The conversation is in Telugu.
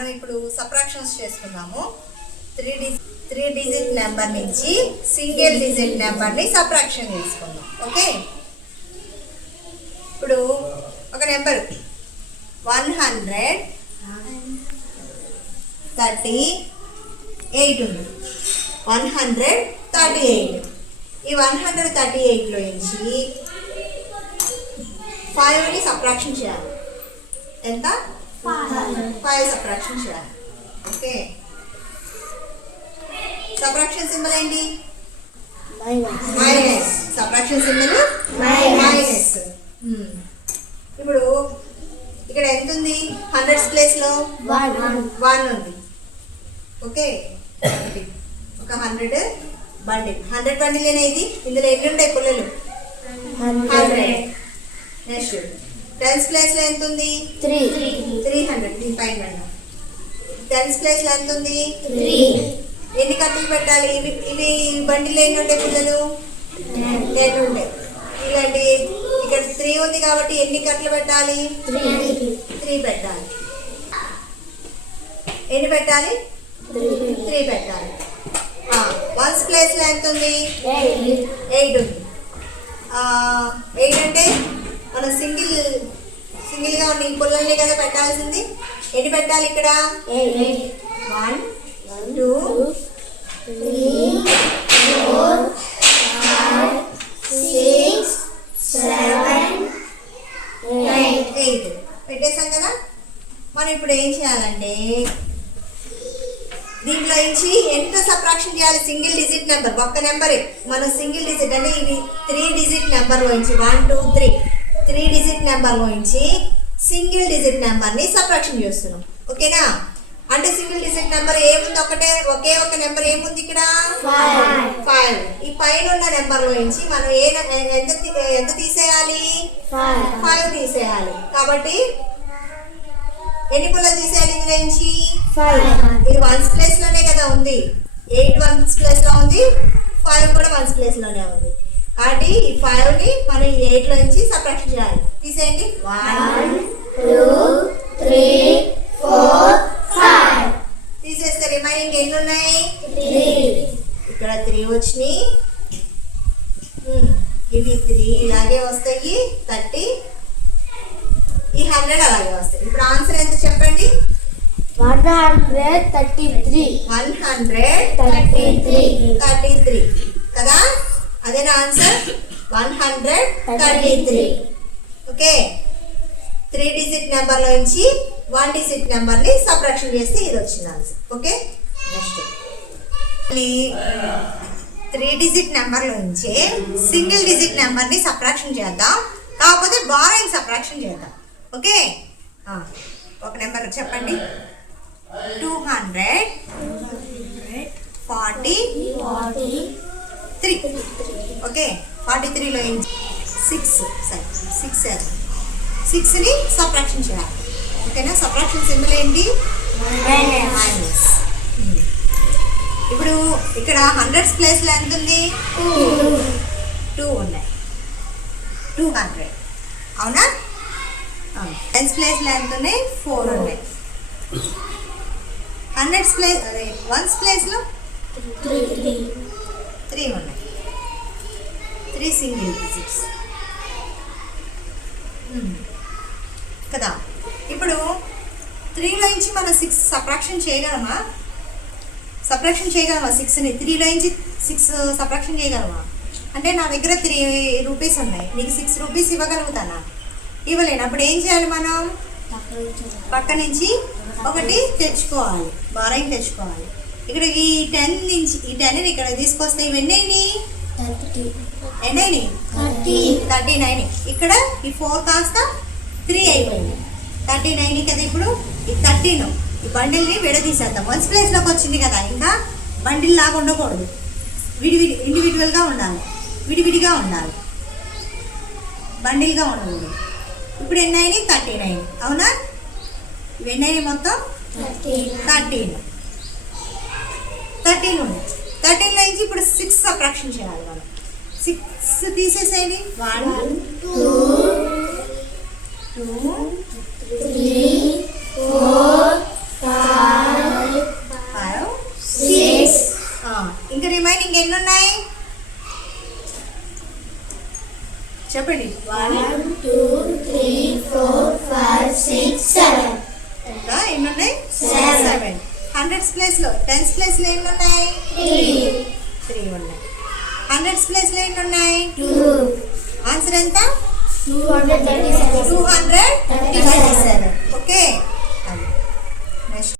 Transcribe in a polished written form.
మనం ఇప్పుడు సబ్ట్రాక్షన్స్ చేసుకుందాము. త్రీ డిజిట్ నెంబర్ నుంచి సింగిల్ డిజిట్ నెంబర్ని సబ్ట్రాక్షన్ చేసుకుందాం. ఓకే, ఇప్పుడు ఒక నెంబర్ 138 ఉంది. 138 ఈ 138లో నుంచి 5ని సబ్ట్రాక్షన్ చేయాలి. ఎంత? 5 సబ్ట్రాక్షన్ చేయాలి. ఓకే, సబ్ట్రాక్షన్ సింబల్ ఏంటి? మైనస్. Subtraction symbol minus. ఇప్పుడు ఇక్కడ ఎంత ఉంది? 100s ప్లేస్లో 1 ఉంది. ఓకే, ఒక 100 బండిల్ అనేది ఇందులో ఎన్ని ఉంటాయి పుల్లలు? 100. నెక్స్ట్ 10s ప్లేస్లో ఎంత ఉంది? 300. దీని పైన 10s ప్లేస్లో ఎంత ఉంది? 3. ఎన్ని కట్టలు పెట్టాలి? ఇవి బండిలో ఎన్ని ఉంటాయి పిల్లలు? 10 ఉంటాయి. ఇలాంటి ఇక్కడ 3 ఉంది కాబట్టి ఎన్ని కట్టలు పెట్టాలి? 3 పెట్టాలి. ఎన్ని పెట్టాలి? 3 పెట్టాలి. 1s ప్లేస్లో ఎంత ఉంది? 8 ఉంది. 8 అంటే మనం సింగిల్గా ఉన్న ఈ పుల్లల్ని కదా పెట్టాల్సింది. ఎన్ని పెట్టాలి ఇక్కడ? 1 2 3 4 5 6 7 8 పెట్టేసాం కదా. మనం ఇప్పుడు ఏం చేయాలంటే దీంట్లో నుంచి ఎంత సబ్ట్రాక్షన్ చేయాలి? సింగిల్ డిజిట్ నెంబర్, ఒక్క నెంబరే. మనం సింగిల్ డిజిట్ అంటే ఇది 3 డిజిట్ నెంబర్లో నుంచి 1 2 3 డిజిట్ నెంబర్లో నుంచి సింగిల్ డిజిట్ నెంబర్ని సబ్ట్రాక్షన్ చేస్తున్నాం. ఓకేనా? అంటే సింగిల్ డిజిట్ నెంబర్ ఏముంది? ఒకే ఒక నెంబర్ ఏముంది ఇక్కడ? 5. ఈ పైన ఉన్న నెంబర్లో నుంచి మనం ఎంత తీసేయాలి? 5 తీసేయాలి. కాబట్టి ఎన్ని పుల్లలు తీసేయాలి ఇందులో నుంచి? 5. ఇది 1s ప్లేస్లోనే కదా ఉంది. 8 1s ప్లేస్లో ఉంది, 5 కూడా 1s ప్లేస్లోనే ఉంది. కాబట్టి ఈ 5ని మనం 8లో నుంచి సబ్ట్రాక్షన్ చేయాలి. తీసేయండి. 1 2 3 4 5 తీసేస్తే రిమైనింగ్ ఎన్ని ఉన్నాయి? 3. ఇక్కడ 3 వచ్చినాయి. ఇవి 3 ఇలాగే వస్తాయి. 30 ఈ 100 అలాగే వస్తాయి. ఇప్పుడు ఆన్సర్ ఎంత చెప్పండి? 133 133 కదా. అదేనా ఆన్సర్? 133. ఓకే, 3 డిజిట్ నెంబర్లో నుంచి 1 డిజిట్ నెంబర్ని సబ్ట్రాక్షన్ చేస్తే ఇది వచ్చింది ఆన్సర్. ఓకే, నెక్స్ట్ 3 డిజిట్ నెంబర్లో నుంచి సింగిల్ డిజిట్ నెంబర్ని సబ్ట్రాక్షన్ చేద్దాం. కాకపోతే బారోయింగ్ సబ్ట్రాక్షన్ చేద్దాం. ఓకే, ఒక నెంబర్ చెప్పండి. 243. ఓకే, 43లో 6ని సబ్ట్రాక్షన్ చేయాలి. ఓకేనా? సబ్ట్రాక్షన్ సింబల్ ఏంటి? మైనస్. ఇప్పుడు ఇక్కడ 100s ప్లేస్లో ఎంత ఉంది? 2 ఉన్నాయి. 200 అవునా? 10s ప్లేస్లో ఎంత ఉన్నాయి? 4 ఉన్నాయి. 100s ప్లేస్ 1s ప్లేస్లో 3 ఉన్నాయి. 3 సింగిల్ డిజిట్స్ కదా. ఇప్పుడు 3లో నుంచి మనం 6 సబ్ట్రాక్షన్ చేయగలమా? 6ని 3లో నుంచి 6 సబ్ట్రాక్షన్ చేయగలమా? అంటే నా దగ్గర 3 రూపీస్ ఉన్నాయి, నీకు 6 రూపీస్ ఇవ్వగలుగుతానా? ఇవ్వలేను. అప్పుడు ఏం చేయాలి? మనం పక్క నుంచి ఒకటి తెచ్చుకోవాలి, బారోయింగ్ తెచ్చుకోవాలి. ఇక్కడ ఈ 10ని ఇక్కడ తీసుకొస్తే ఇవన్నీ ఎన్నైనాయి? 39. ఇక్కడ ఈ 4 కాస్త 3 అయిపోయింది. 39 కదా. ఇప్పుడు ఈ 13 ఈ బండిల్ని విడదీసేద్దాం. 1s ప్లేస్లోకి వచ్చింది కదా. ఇంకా బండిల్ లాగా ఉండకూడదు, ఇండివిజువల్గా ఉండాలి, విడివిడిగా ఉండాలి, బండిల్గా ఉండకూడదు. ఇప్పుడు ఎన్నైనాయి? 39 అవునా? ఇవి ఎన్నైనాయి మొత్తం? 13 ఉన్నాయి. 13లో నుంచి ఇప్పుడు 6 సబ్ట్రాక్షన్ చేయాలి మనం. 6 తీసేసేది. 1 2 3 4 5 రిమైనింగ్ ఎన్ని ఉన్నాయి చెప్పండి. 1 2 3 4 5 6 7. ఇంకా ఎన్ని ఉన్నాయి? 7. హండ్రెడ్స్ ప్లేస్లో టెన్స్ ప్లేస్లో ఎన్ని ఉన్నాయి? 3 ఉన్నాయి. హండ్రెడ్స్ ప్లేస్లో ఎన్ని ఉన్నాయి? 2. ఆన్సర్ ఎంత? 237. 237. ఓకే.